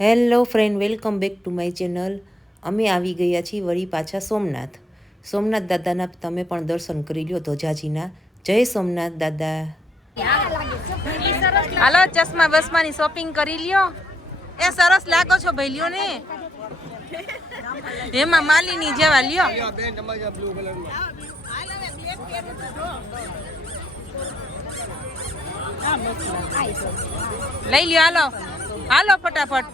Hello friend, welcome back to my channel. અમે આવી ગયા છીએ વળી પાછા સોમનાથ. સોમનાથ દાદાના તમે પણ દર્શન કરી લ્યો ધોજાજીના. જય સોમનાથ દાદા. હાલો, ચશ્મા બસમાની શોપિંગ કરી લ્યો. એ સરસ લાગો છો ભાઈ, લ્યો ને. એમાં માલીની જેવા લ્યો. લઈ લ્યો, હાલો હાલો ફટાફટ.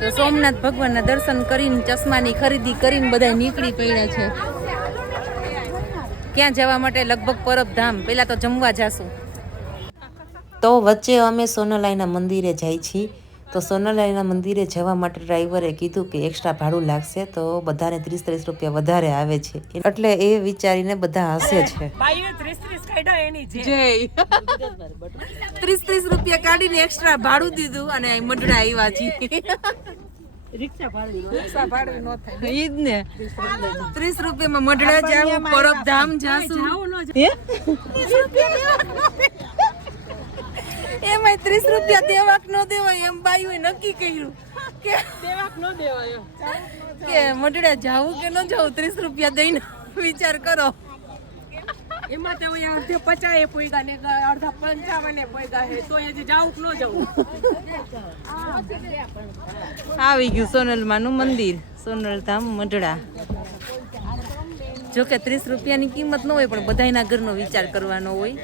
તો સોમનાથ ભગવાનના દર્શન કરીને ચશ્માની ખરીદી કરીને બધા નીકળી પડ્યા છે. ક્યાં જવા માટે? લગભગ પરબધામ. પેલા તો જમવા જાશું. તો વચ્ચે અમે સોનલાઈના મંદિરે જાય છીએ. તો સોનલાઈના મંદિરે જવા માટે ડ્રાઈવરે કીધું કે એક્સ્ટ્રા ભાડું લાગશે, તો બધાને 30-30 રૂપિયા વધારે આવે છે. એટલે એ વિચારીને બધા હસે છે. 30 રૂપિયા કાઢીને એક્સ્ટ્રા ભાડું દીધું અને મઢડા આવ્યા છીએ. રિક્ષા ભાડું નો થાય ઈ જ ને. 30 રૂપિયામાં મઢડા જાવું, પરબધામ જાશું. એમાં 30 રૂપિયા દેવાક ન દેવાય એમ બાયુએ નક્કી કર્યું કે દેવાક ન દેવાય, કે મઢડા જાવું કે ન જાવું, 30 રૂપિયા દઈને વિચાર કરો. એમાં તો 50 પોઈગા ને અડધા 55 પોઈગા હે, તો હજી જાવું કે ન જાવું. આવી ગયું સોનલમાં નું મંદિર, સોનલ ધામ મઢડા. જોકે 30 રૂપિયાની કિંમત ન હોય, પણ બધાના ઘરનો વિચાર કરવાનો હોય,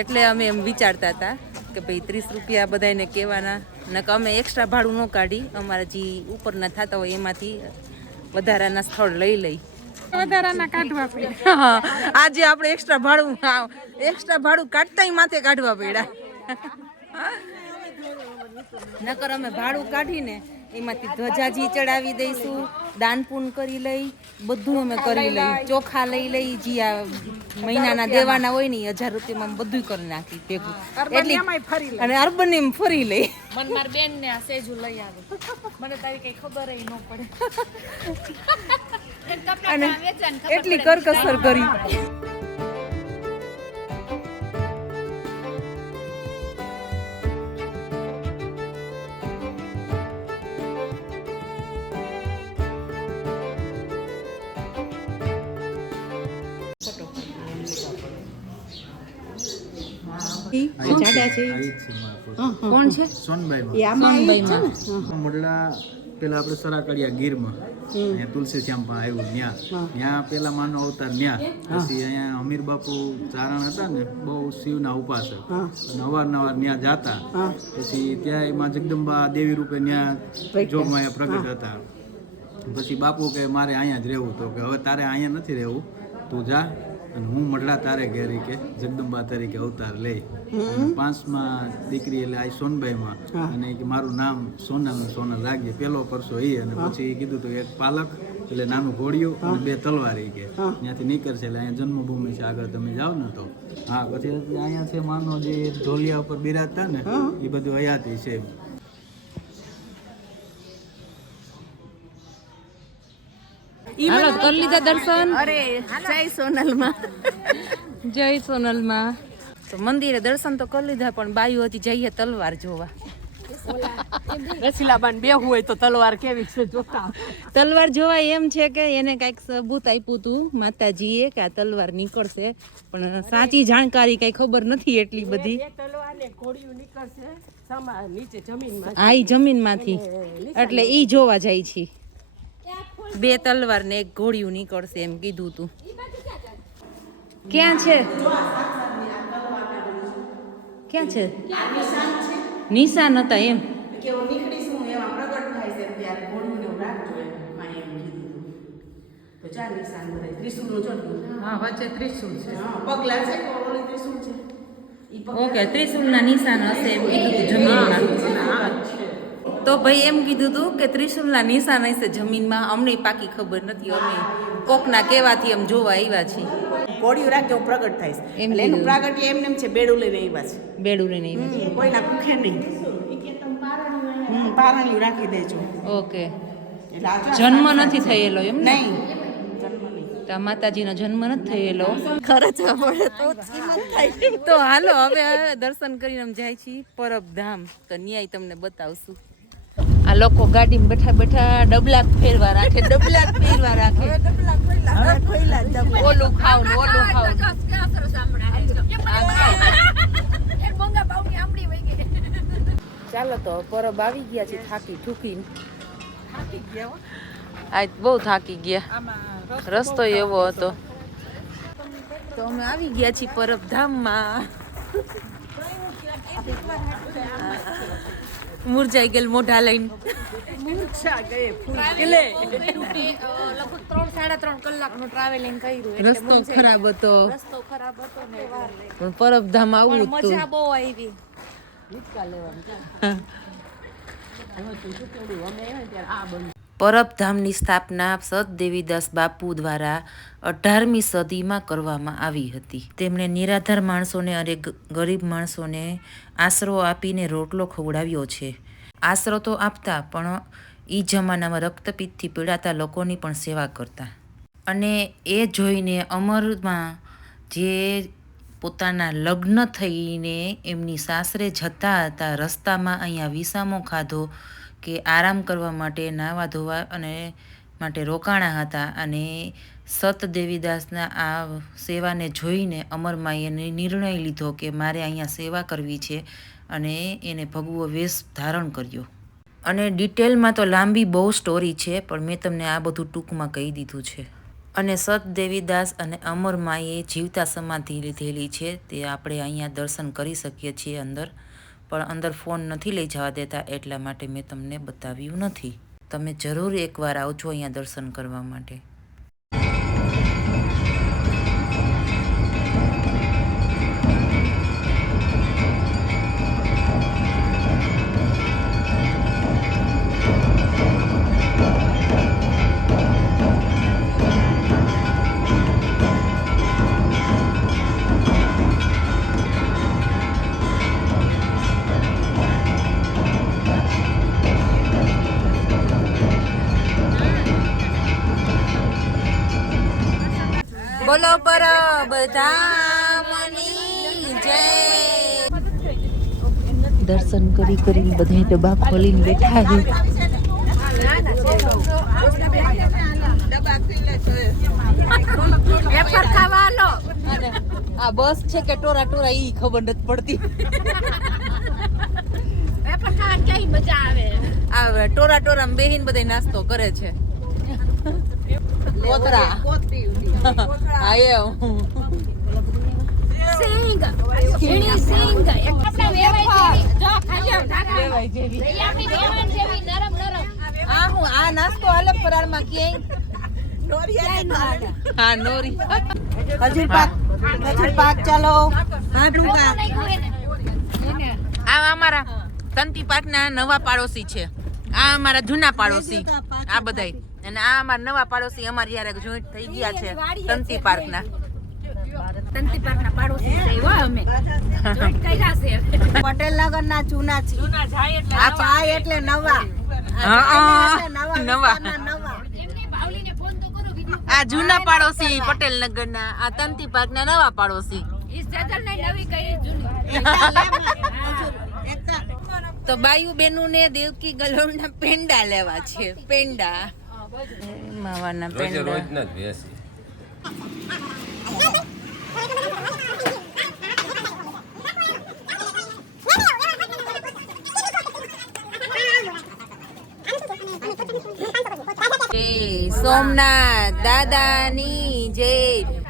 એટલે અમે એમ વિચારતા હતા કે ભાઈ 30 રૂપિયા બધાને કહેવાના, ને કે અમે એક્સ્ટ્રા ભાડું ન કાઢી, અમારા જે ઉપરના થતા હોય એમાંથી વધારાના સ્થળ લઈ લઈ. વધારાના કાઢવા પડ્યા. આજે આપણે એક્સ્ટ્રા ભાડું કાઢતાય માથે કાઢવા પડ્યા. નકર અમે ભાડું કાઢીને એમાંથી ધ્વજાજી ચડાવી દઈશું, દાન પુન કરી લઈ, બધું અમે કરી લઈ. ચોખા લઈ લઈ, જે આ મહિનાના દેવાના હોય ને 1000 રૂપિયામાં બધું કરી નાખી ભેગું. એટલી અને અર્બન એમ ફરી લઈ. મને મારી બેન ને આ સેજુ લઈ આવે, મને તારી કઈ ખબર ન પડે. અને એટલી કરકસર કરી. કોણ છે? સોનબાઈ. મોડલા પેલા આપણે સરાકડિયા ગીરમાં અહીંયા તુલસી શ્યામમાં આવ્યું, ત્યાં પેલા માનો અવતાર ન્યા. પછી અહીંયા અમીર બાપુ ચારણ હતા ને, બહુ શિવના ઉપાસક, અવારનવાર ન્યા જાતા. પછી ત્યાં એમાં જગદંબા દેવી રૂપે ન્યા જોગમાં પ્રગટ હતા. પછી બાપુ કે મારે અહીંયા જ રહેવું, તો કે હવે તારે અહીંયા નથી રહેવું, તું જા અને હું મઢડા તારે ઘેરી કે જગદંબા તરીકે અવતાર લઈ. 5માં દીકરી એટલે આ સોનબાઈમાં, અને કે મારું નામ સોનલ રાખજે, પેલો પરસો એ. અને પછી કીધું તો એક પાલક એટલે નાનું ઘોડિયું અને 2 તલવારી કે ત્યાંથી નીકળશે, એટલે અહીંયા જન્મભૂમિ છે, આગળ તમે જાઓ ને તો. હા, પછી અહીંયા છે માનો જે ઢોલિયા ઉપર બિરાજતા ને, એ બધું હયાતી છે. કરી લીધા દર્શન. અરે જય સોનલમાં. જય સોનલમાં. તો મંદિરે દર્શન તો કરી લીધા, પણ બાયુ હતી જઈએ તલવાર જોવા. રસીલાબાન બેહું હોય તો તલવાર કેવી છે જોતા. તલવાર જોવા એમ છે કે એને કઈક સબૂત આપ્યું હતું માતાજીએ કે આ તલવાર નીકળશે, પણ સાચી જાણકારી કઈ ખબર નથી એટલી બધી. હા, ઈ જમીનમાંથી, એટલે ઈ જોવા જાય છે. 2 તલવાર ને 1 ઘોડિયું નીકળશે એમ કીધું તું. ક્યાં છે? ક્યાં છે? નિશાન હતા એમ. ઓકે, ત્રિશુલના નિશાન હશે એમ કીધું જમીનમાં. તો ભાઈ એમ કીધું તું કે ત્રિશુલના નિશાન હશે જમીનમાં. અમને પાકી ખબર નથી, અમે કોકના કહેવાથી એમ જોવા આવ્યા છીએ. ઘોડિયું રાખજો પ્રગટ થાય છે, એટલે એનું પ્રાગટ્ય એમને છે, બેડું લઈને આવ્યા છે. બેડું લઈને આવ્યા છે, કોઈના ભૂખે નહીં. પારણ્યું રાખી દેજો. ઓકે, જન્મ નથી થયેલો એમ? નહીં. તો આ માતાજીનો જન્મ નથી થયેલો ખર્ચવા પડે તો કિંમત થાય. તો હાલો હવે દર્શન કરીને અમે જાય છીએ પરબધામ તો ન્યાય તમને બતાવશું. આ લોકો ગાડીમાં બેઠા બેઠા ડબલા ફેરવા રાખે ઓલું ખાવ ને ઓલું ખાવ. ચાલો તો પરબ આવી ગયા છે થાકી ઠૂકીને. આજ બહુ થાકી ગયા, રસ્તો એવો હતો. તો અમે આવી ગયા છીએ પરબધામમાં. મુરજાઈ ગયેલ મોઢા લઈને રસ્તો ખરાબ હતો પણ પરબધામ આવું હતું. પરબધામની સ્થાપના સત દેવીદાસ બાપુ દ્વારા 18મી સદીમાં કરવામાં આવી હતી. તેમણે નિરાધાર માણસોને અને ગરીબ માણસોને આશરો આપીને રોટલો ખવડાવ્યો છે. આશરો તો આપતા પણ એ જમાનામાં રક્તપિત્તથી પીડાતા લોકોની પણ સેવા કરતા. અને એ જોઈને અમરમાં જે પોતાના લગ્ન થઈને એમની સાસરે જતા હતા, રસ્તામાં અહીંયા વિસામો ખાધો કે આરામ કરવા માટે, નાવા ધોવા અને માટે રોકાણા હતા. અને સત દેવીદાસના આ સેવાને જોઈને અમરમાએ નિર્ણય લીધો કે મારે અહીંયા સેવા કરવી છે અને એને ભગવો વેશ ધારણ કર્યો. અને ડિટેલમાં તો લાંબી બહુ સ્ટોરી છે પણ મેં તમને આ બધું ટૂંકમાં કહી દીધું છે. અને સત દેવીદાસ અને અમરમાએ જીવતા સમાધિ લીધેલી છે, તે આપણે અહીંયા દર્શન કરી શકીએ છીએ અંદર. પણ અંદર ફોન નથી લઈ જવા દેતા એટલા માટે મેં તમને બતાવ્યું નથી. તમે જરૂર એકવાર આવજો અહીંયા દર્શન કરવા માટે. બોલો પરબધામની જય. દર્શન કરી કરીને બધા ડબ્બા ખોલીને બેઠા છે. આ બસ છે કે ટોરા ટોરા ઈ ખબર નથી પડતી. આ ટોરા ટોરા બેહીને બધા નાસ્તો કરે છે. કોતરા હા એ આ નાસ્તો હાલે ફરાળમાં ક્યાંય. હા નોરી ખજૂર પાક ચાલો. આ અમારા તંતી પાકના નવા પાડોશી છે. આ અમારા જૂના પાડોશી આ બધાય. અને આ અમારા નવા પાડોશી અમારી યારે જોઈન્ટ થઈ ગયા છે તંતી પાર્કના. પટેલ નગર ના ચૂના છે. આ જાય એટલે નવા. નવા આ જૂના પાડોશી પટેલ નગરના, આ તંતી પાર્કના નવા પાડોશી. તો બાયુ બેનું ને દેવકી ગલોડના પેંડા લેવા છે. પેંડા માવાના પેંડા. સોમનાથ દાદાની જય.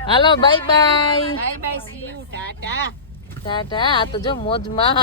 Hello bye bye. Bye bye see you tata. Tata. આ તો જો મોજમાં.